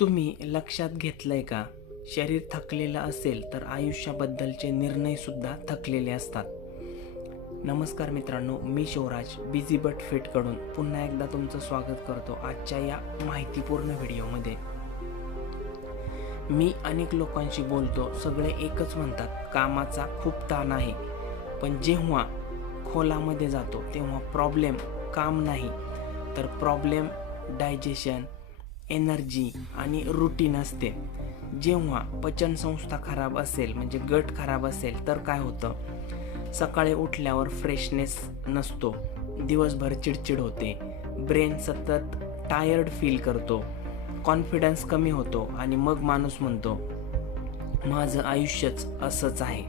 तुम्ही लक्षात घेतलंय का? शरीर थकलेलं असेल तर आयुष्याबद्दलचे निर्णय सुद्धा थकलेले असतात. नमस्कार मित्रांनो, मी शिवराज बिझी बट फिटकडून पुन्हा एकदा तुमचं स्वागत करतो आजच्या या माहितीपूर्ण व्हिडिओमध्ये. मी अनेक लोकांशी बोलतो, सगळे एकच म्हणतात, कामाचा खूप ताण आहे. पण जेव्हा खोलामध्ये जातो तेव्हा प्रॉब्लेम काम नाही, तर प्रॉब्लेम डायजेशन, एनर्जी आणि रूटीन असते. जेव्हा पचनसंस्था खराब असेल, म्हणजे गट खराब असेल, तर काय होतं? सकाळी उठल्यावर फ्रेशनेस नसतो, दिवसभर चिडचिड होते, ब्रेन सतत टायर्ड फील करतो, कॉन्फिडन्स कमी होतो आणि मग माणूस म्हणतो, माझं आयुष्यच असंच आहे.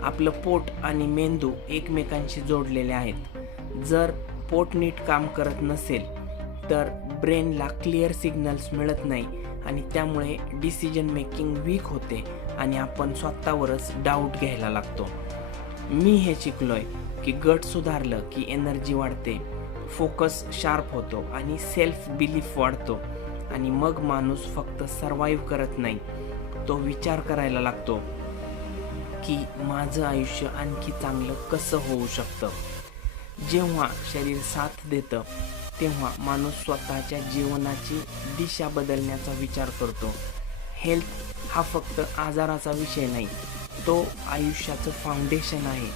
आपलं पोट आणि मेंदू एकमेकांशी जोडलेले आहेत. जर पोट नीट काम करत नसेल तर ब्रेनला क्लिअर सिग्नल्स मिळत नाही आणि त्यामुळे डिसिजन मेकिंग वीक होते आणि आपण स्वतःवरच डाऊट घ्यायला लागतो. मी हे शिकलोय की गट सुधारलं की एनर्जी वाढते, फोकस शार्प होतो आणि सेल्फ बिलीफ वाढतो आणि मग माणूस फक्त सर्वाईव्ह करत नाही, तो विचार करायला लागतो की माझं आयुष्य आणखी चांगलं कसं होऊ शकतं. जेव्हा शरीर साथ देतं तेव्हा माणूस स्वतःच्या जीवनाची दिशा बदलण्याचा विचार करतो. हेल्थ हा फक्त आजाराचा विषय नाही, तो आयुष्याचं फाउंडेशन आहे.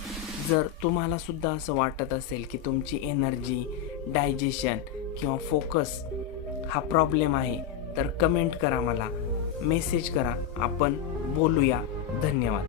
जर तुम्हाला सुद्धा असं वाटत असेल की तुमची एनर्जी, डायजेशन किंवा फोकस हा प्रॉब्लेम आहे, तर कमेंट करा, मला मेसेज करा, आपण बोलूया. धन्यवाद.